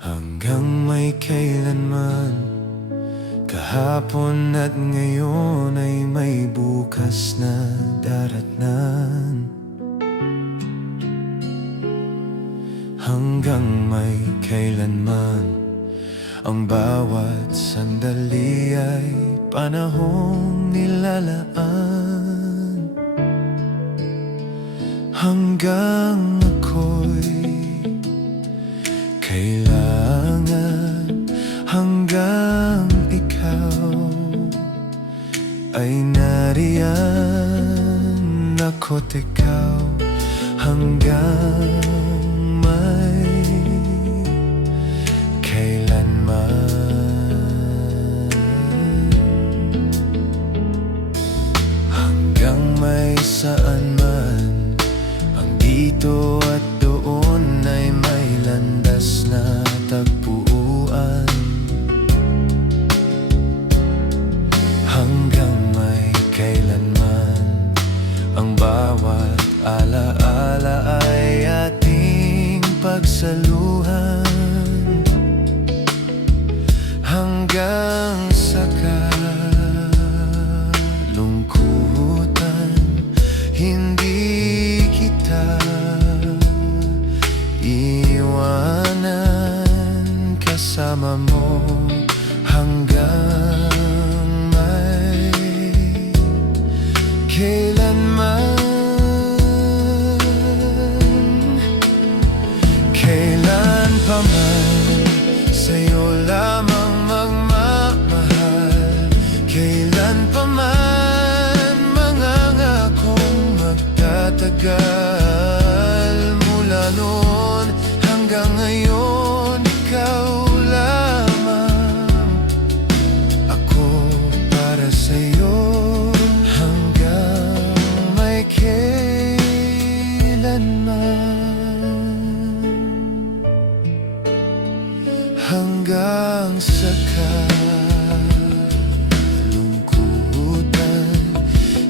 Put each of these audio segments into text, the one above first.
Hanggang may kailanman, kahapon at ngayon ay may bukas na daratnan. Hanggang may kailanman, ang bawat sandali ay panahong nilalaan. Hanggang ako'y kailangan, hanggang ikaw ay nariyan, ako't ikaw, hanggang may kailanman. Hanggang may saan man, ang dito at doon ay may landas na tagpuan. Hanggang may kailanman, ang bawat alaala ay ating pagsaluhan. Hanggang sa kalungkutan, hindi kita iwanan, kasama mo hanggang may kailanman. Kailan pa man, sa'yo lamang magmamahal. Kailan pa man, mangangakong magtatagal. Mula noon hanggang ngayon, ikaw lamang. Ako para sa'yo, hanggang may kailanman. Hanggang sa kalungkutan,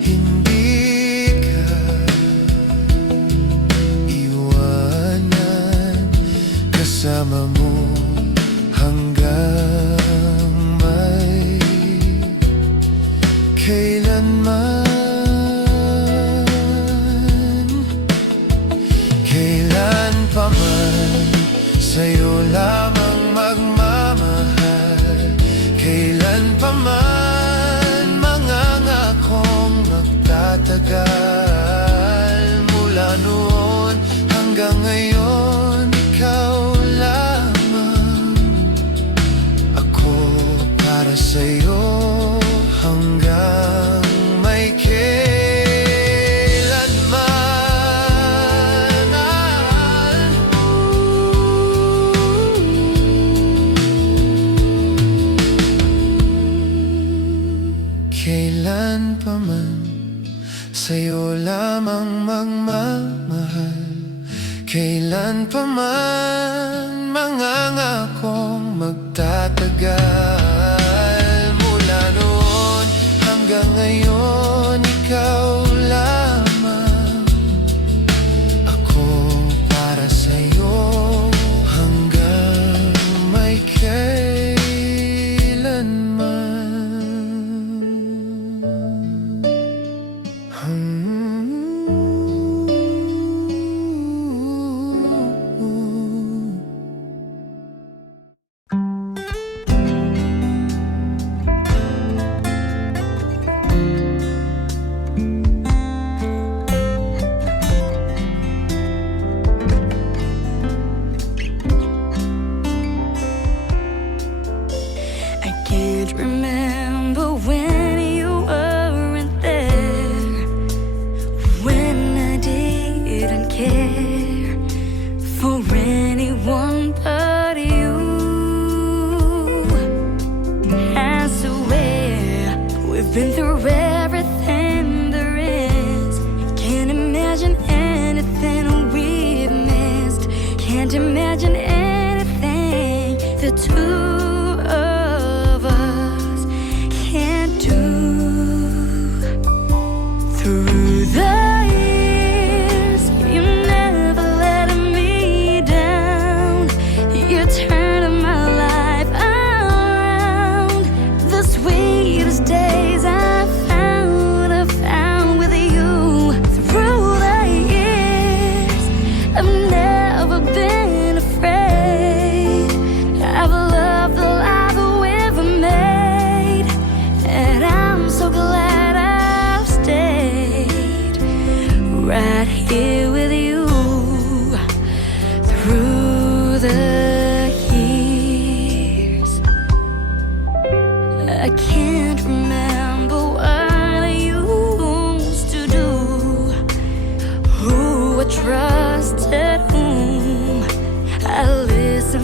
hindi ka iwanan, kasama mo hanggang may kailanman. Kailan pa man, sa'yo lamang magmamahal. Kailan pa man, mangangakong magtatagal. Mula noon hanggang ngayon, ikaw lamang. Ako para sa'yo, hanggang may kailan pa man, sa'yo lamang magmamahal. Kailan pa man, mangangakong magtatagal. Mula noon hanggang ngayon, ikaw lamang. Ako para sa'yo, hanggang may kailanman.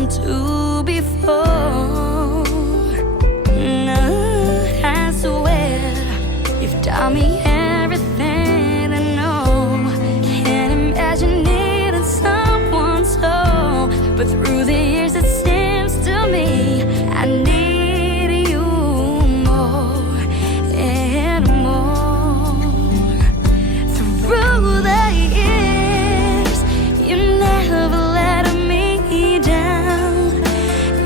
to before. No, I swear you've taught me everything I know. Can't imagine needing someone so, but through the years it seems to me I need you more and more. Through the years, you never let me down.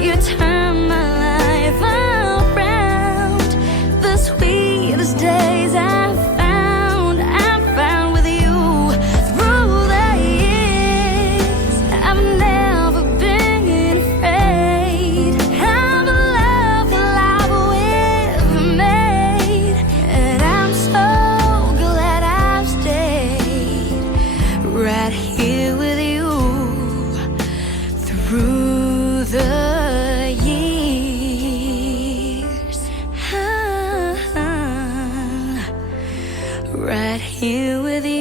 You turned my life around. The sweetest days I found with you. Through the years, I've never been afraid of the love that we've made, and I'm so glad I've stayed right here with you through the years. Right here with you.